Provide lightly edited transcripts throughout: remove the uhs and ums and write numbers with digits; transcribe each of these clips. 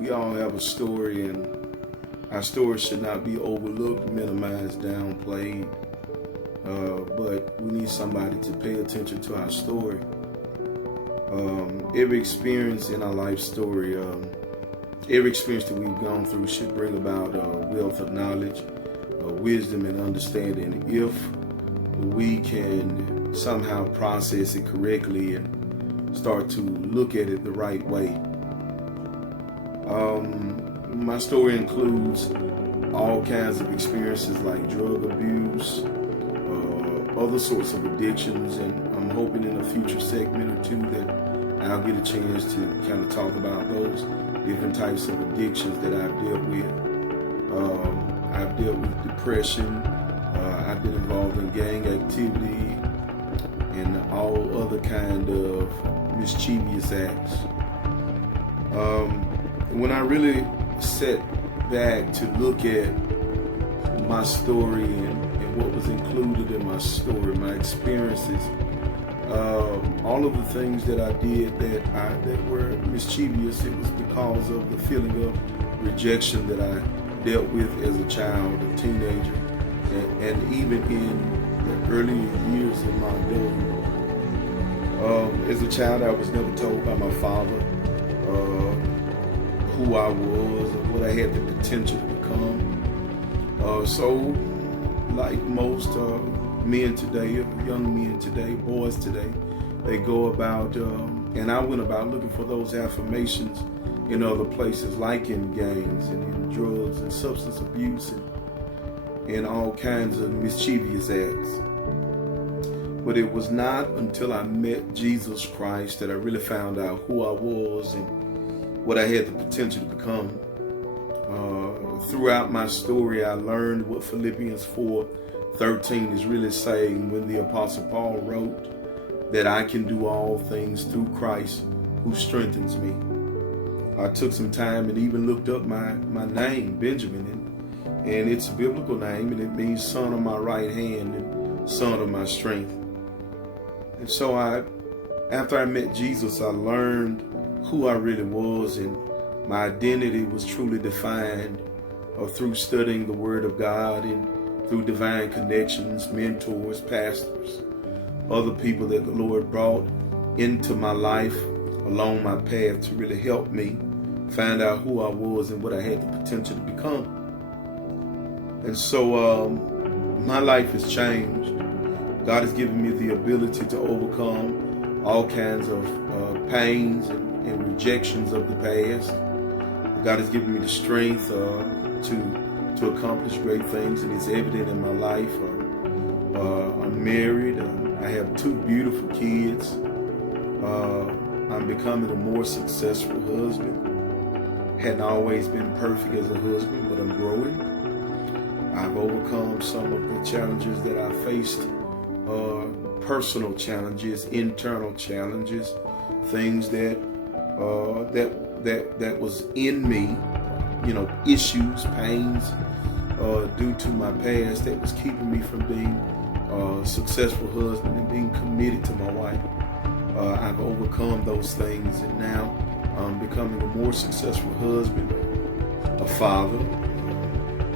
We all have a story, and our story should not be overlooked, minimized, downplayed. But we need somebody to pay attention to our story. Every experience in our life story, every experience that we've gone through should bring about a wealth of knowledge, wisdom, and understanding if we can somehow process it correctly and start to look at it the right way. My story includes all kinds of experiences like drug abuse, other sorts of addictions, and I'm hoping in a future segment or two that I'll get a chance to kind of talk about those different types of addictions that I've dealt with. I've dealt with depression. I've been involved in gang activity and all other kind of mischievous acts. When I really sat back to look at my story and what was included in my story, my experiences, all of the things that I did that were mischievous, it was because of the feeling of rejection that I dealt with as a child, a teenager, and even in the early years of my adulthood. As a child, I was never told by my father who I was and what I had the potential to become. So, like most men today, young men today, boys today, they go about, and I went about looking for those affirmations in other places, like in gangs and in drugs and substance abuse and all kinds of mischievous acts. But it was not until I met Jesus Christ that I really found out who I was and what I had the potential to become. Throughout my story, I learned what Philippians 4:13 is really saying when the Apostle Paul wrote that I can do all things through Christ who strengthens me. I took some time and even looked up my name, Benjamin, and it's a biblical name, and it means son of my right hand and son of my strength. And so after I met Jesus, I learned who I really was, and my identity was truly defined through studying the Word of God and through divine connections, mentors, pastors, other people that the Lord brought into my life along my path to really help me find out who I was and what I had the potential to become. And so my life has changed. God has given me the ability to overcome all kinds of pains and rejections of the past. God has given me the strength to accomplish great things, and it's evident in my life. I'm married. I have 2 beautiful kids. I'm becoming a more successful husband. Hadn't always been perfect as a husband, but I'm growing. I've overcome some of the challenges that I faced, personal challenges, internal challenges, things that was in me, issues, pains, due to my past that was keeping me from being a successful husband and being committed to my wife. I've overcome those things, and now I'm becoming a more successful husband, a father.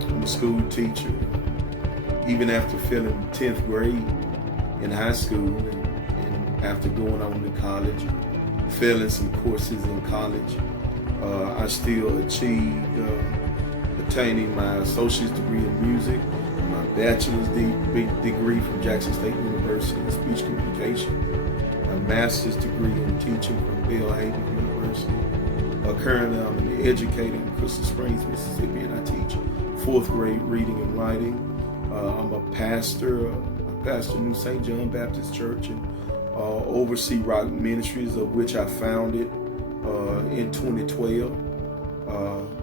I'm a school teacher. Even after failing 10th grade in high school and after going on to college, failing some courses in college, I still achieved attaining my associate's degree in music, my bachelor's degree from Jackson State University in speech communication, my master's degree in teaching from Belhaven University. Currently, I'm an educator in Crystal Springs, Mississippi, and I teach 4th grade reading and writing. I'm a pastor. I pastor New St. John Baptist Church and oversee Rock Ministries, of which I founded in 2012.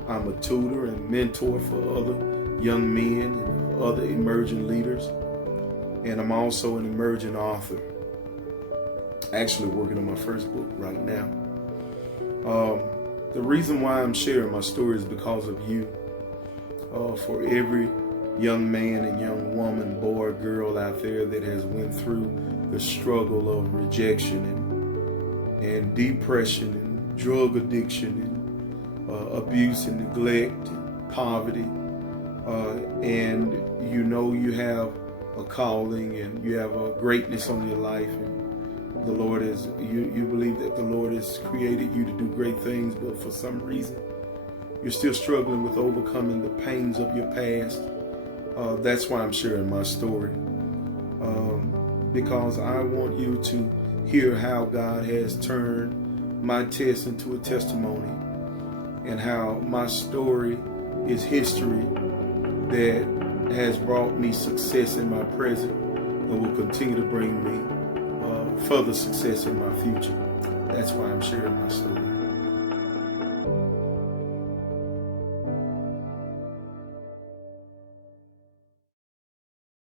I'm a tutor and mentor for other young men and other emerging leaders. And I'm also an emerging author. Actually working on my first book right now. The reason why I'm sharing my story is because of you. For every young man and young woman, boy, girl out there that has went through the struggle of rejection and depression and drug addiction and abuse and neglect, and poverty, and you know you have a calling and you have a greatness on your life, and the Lord is, you believe that the Lord has created you to do great things, but for some reason you're still struggling with overcoming the pains of your past. That's why I'm sharing my story, because I want you to hear how God has turned my test into a testimony, and how my story is history that has brought me success in my present and will continue to bring me further success in my future. That's why I'm sharing my story.